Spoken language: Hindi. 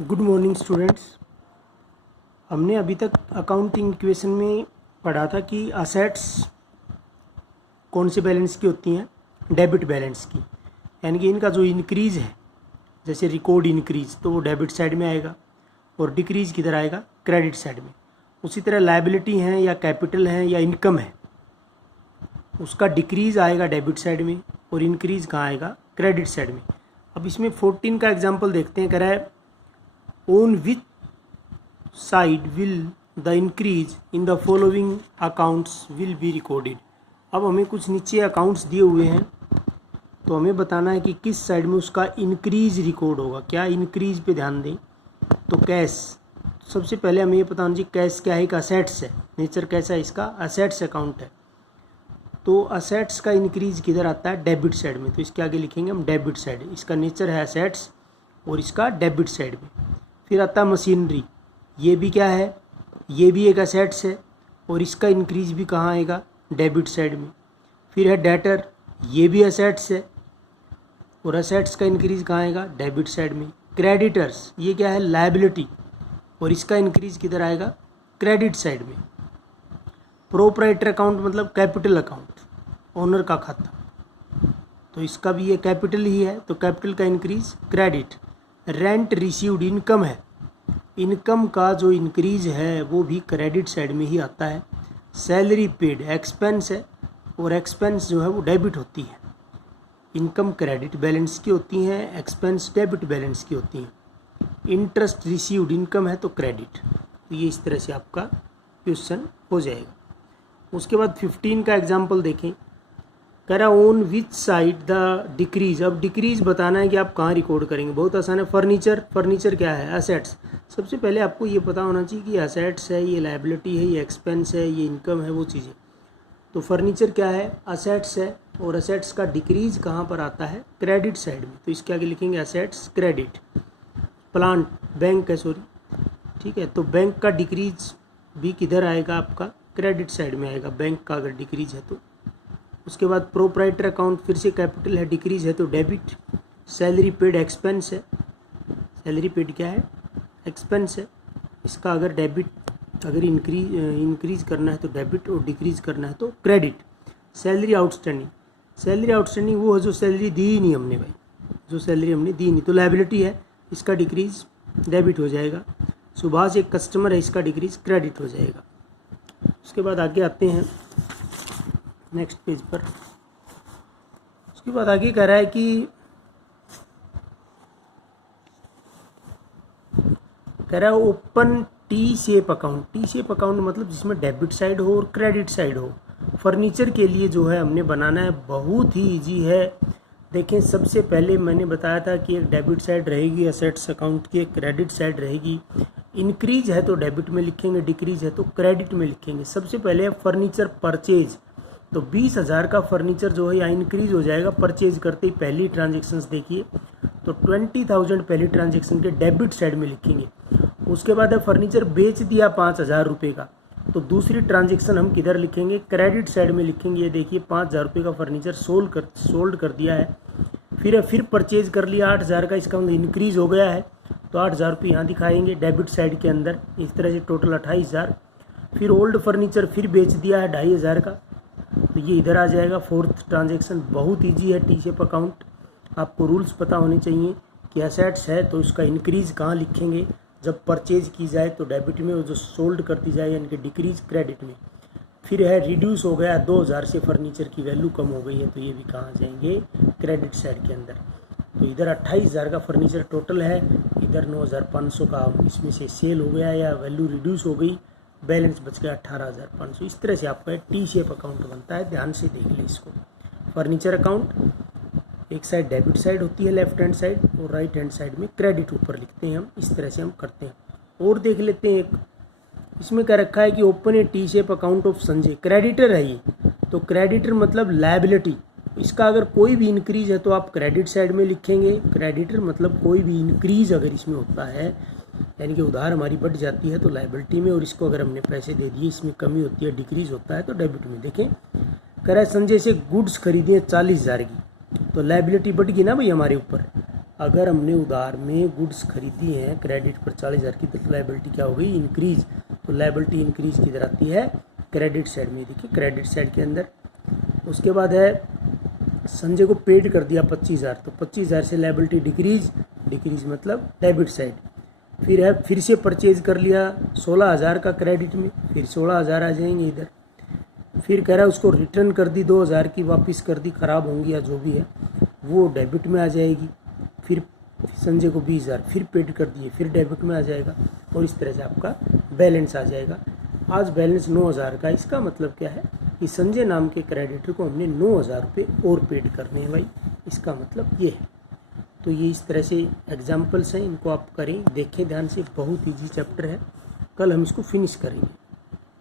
Good morning students. हमने अभी तक अकाउंटिंग इक्वेशन में पढ़ा था कि असेट्स कौन से बैलेंस की होती हैं, डेबिट बैलेंस की। यानी कि इनका जो इंक्रीज है, जैसे रिकॉर्ड इंक्रीज, तो वो डेबिट साइड में आएगा और डिक्रीज किधर आएगा, क्रेडिट साइड में। उसी तरह लायबिलिटी हैं या कैपिटल हैं या इनकम है, उसका डिक्रीज आएगा डेबिट साइड में और इंक्रीज कहाँ आएगा, क्रेडिट साइड में। अब इसमें 14 का एग्जाम्पल देखते हैं। कह रहा है on which side will the increase in the following accounts will be recorded। अब हमें कुछ नीचे अकाउंट्स दिए हुए हैं, तो हमें बताना है कि किस साइड में उसका इंक्रीज रिकॉर्ड होगा। क्या इंक्रीज पे ध्यान दें तो कैश। सबसे पहले हमें ये पता होना चाहिए कैश क्या है, एक असेट्स है। नेचर कैसा है इसका, असेट्स अकाउंट है। तो असेट्स का इंक्रीज किधर आता है, डेबिट साइड में। तो इसके आगे लिखेंगे हम डेबिट साइड। इसका नेचर है असेट्स और इसका डेबिट साइड में। फिर आता है मशीनरी, ये भी क्या है, ये भी एक असेट्स है और इसका इंक्रीज भी कहाँ आएगा, डेबिट साइड में। फिर है डेटर, ये भी असेट्स है और असेट्स का इंक्रीज कहाँ आएगा, डेबिट साइड में। क्रेडिटर्स, ये क्या है, लायबिलिटी और इसका इंक्रीज किधर आएगा, क्रेडिट साइड में। प्रोप्राइटर अकाउंट मतलब कैपिटल अकाउंट, ओनर का खाता, तो इसका भी ये कैपिटल ही है, तो कैपिटल का increase credit. Rent received income है, इनकम का जो इंक्रीज है वो भी क्रेडिट साइड में ही आता है। सैलरी पेड एक्सपेंस है और एक्सपेंस जो है वो डेबिट होती है। इनकम क्रेडिट बैलेंस की होती हैं, एक्सपेंस डेबिट बैलेंस की होती हैं। इंटरेस्ट रिसीव्ड इनकम है तो क्रेडिट। तो ये इस तरह से आपका क्वेश्चन हो जाएगा। उसके बाद 15 का एग्जाम्पल देखें। कह रहा on which side the decrease. अब डिक्रीज बताना है कि आप कहाँ रिकॉर्ड करेंगे, बहुत आसान है। फर्नीचर, फर्नीचर क्या है, असेट्स। सबसे पहले आपको ये पता होना चाहिए कि असेट्स है, ये लायबिलिटी है, ये एक्सपेंस है, ये इनकम है, वो चीज़ें। तो फर्नीचर क्या है, असेट्स है और असेट्स का डिक्रीज कहाँ पर आता है, क्रेडिट साइड में। तो इसके आगे लिखेंगे असेट्स क्रेडिट। प्लांट, बैंक है, सॉरी, ठीक है। तो बैंक का डिक्रीज भी किधर आएगा, आपका क्रेडिट साइड में आएगा, बैंक का अगर डिक्रीज है तो। उसके बाद प्रोप्राइटर अकाउंट, फिर से कैपिटल है, डिक्रीज है तो डेबिट। सैलरी पेड एक्सपेंस है, सैलरी पेड क्या है, एक्सपेंस है। इसका अगर डेबिट, अगर इंक्रीज करना है तो डेबिट और डिक्रीज करना है तो credit. Salary outstanding, salary outstanding वो है जो सैलरी दी ही नहीं हमने भाई, जो सैलरी हमने दी नहीं, तो लायबिलिटी है, इसका डिक्रीज डेबिट हो जाएगा। सुभाष एक कस्टमर है, इसका डिक्रीज क्रेडिट हो जाएगा। उसके बाद आगे आते हैं नेक्स्ट पेज पर। उसके बाद आगे कह रहा है कि open T shape account. T shape account मतलब जिसमें डेबिट साइड हो और क्रेडिट साइड हो। फर्नीचर के लिए जो है हमने बनाना है, बहुत ही इजी है। देखें, सबसे पहले मैंने बताया था कि एक डेबिट साइड रहेगी असेट्स अकाउंट की, एक क्रेडिट साइड रहेगी। इंक्रीज है तो डेबिट में लिखेंगे, डिक्रीज है तो क्रेडिट में लिखेंगे। सबसे पहले फर्नीचर परचेज, तो 20,000 का फर्नीचर जो है यहाँ इंक्रीज हो जाएगा परचेज करते ही। पहली ट्रांजेक्शन्स देखिए तो 20,000 पहली ट्रांजेक्शन के डेबिट साइड में लिखेंगे। उसके बाद है फर्नीचर बेच दिया 5,000 रुपये का, तो दूसरी ट्रांजेक्शन हम किधर लिखेंगे, क्रेडिट साइड में लिखेंगे। ये देखिए 5,000 रुपये का फर्नीचर सोल्ड कर दिया है। फिर परचेज कर लिया 8,000 का, इसका मतलब इंक्रीज हो गया है, तो 8,000 रुपये यहाँ दिखाएंगे डेबिट साइड के अंदर। इस तरह से टोटल 28,000। फिर ओल्ड फर्नीचर फिर बेच दिया है 2,500 का, तो ये इधर आ जाएगा फोर्थ ट्रांजेक्शन। बहुत इजी है टी शेप अकाउंट। आपको रूल्स पता होने चाहिए कि एसेट्स है तो उसका इंक्रीज कहाँ लिखेंगे, जब परचेज की जाए तो डेबिट में, और जो सोल्ड कर दी जाए यानी कि डिक्रीज क्रेडिट में। फिर है रिड्यूस हो गया 2,000 से, फर्नीचर की वैल्यू कम हो गई है, तो ये भी कहाँ जाएंगे, क्रेडिट साइड के अंदर। तो इधर 28,000 का फर्नीचर टोटल है, इधर 9,500 का इसमें से सेल हो गया या वैल्यू रिड्यूस हो गई, बैलेंस बच गया 18,500। इस तरह से आपका टी शेप अकाउंट बनता है। ध्यान से देख लें इसको। फर्नीचर अकाउंट, एक साइड डेबिट साइड होती है लेफ्ट हैंड साइड, और राइट हैंड साइड में क्रेडिट ऊपर लिखते हैं हम। इस तरह से हम करते हैं। और देख लेते हैं एक, इसमें क्या रखा है कि open A T shape account of Sanjay. Creditor है ये, तो क्रेडिटर मतलब लायबिलिटी। इसका अगर कोई भी इंक्रीज है तो आप क्रेडिट साइड में लिखेंगे। क्रेडिटर मतलब कोई भी इंक्रीज अगर इसमें होता है, यानी कि उधार हमारी बढ़ जाती है तो लायबिलिटी में, और इसको अगर हमने पैसे दे दिए इसमें कमी होती है, डिक्रीज होता है तो डेबिट में। देखें, कह रहा है संजय से गुड्स खरीदिए 40,000 की, तो लायबिलिटी बढ़ गई ना भाई हमारे ऊपर। अगर हमने उधार में गुड्स खरीदी हैं क्रेडिट पर 40,000 की, तो लायबिलिटी क्या हो गई, इंक्रीज। तो लायबिलिटी इंक्रीज किधर आती है, क्रेडिट साइड में। देखिए क्रेडिट साइड के अंदर। उसके बाद है संजय को पेड कर दिया 25,000, तो 25,000 से लायबिलिटी डिक्रीज, डिक्रीज मतलब डेबिट साइड। फिर है फिर से परचेज कर लिया 16,000 का क्रेडिट में, फिर 16,000 आ जाएंगे इधर। फिर कह रहा है उसको रिटर्न कर दी 2,000 की, वापस कर दी, खराब होंगी या जो भी है वो डेबिट में आ जाएगी। फिर संजय को 20,000 फिर पेड कर दिए, फिर डेबिट में आ जाएगा, और इस तरह से आपका बैलेंस आ जाएगा। आज बैलेंस 9,000 का। इसका मतलब क्या है कि संजय नाम के क्रेडिटर को हमने 9,000 रुपये और पेड करने हैं भाई, इसका मतलब ये है। तो ये इस तरह से एग्जाम्पल्स हैं, इनको आप करें, देखें ध्यान से, बहुत ईजी चैप्टर है। कल हम इसको फिनिश करेंगे।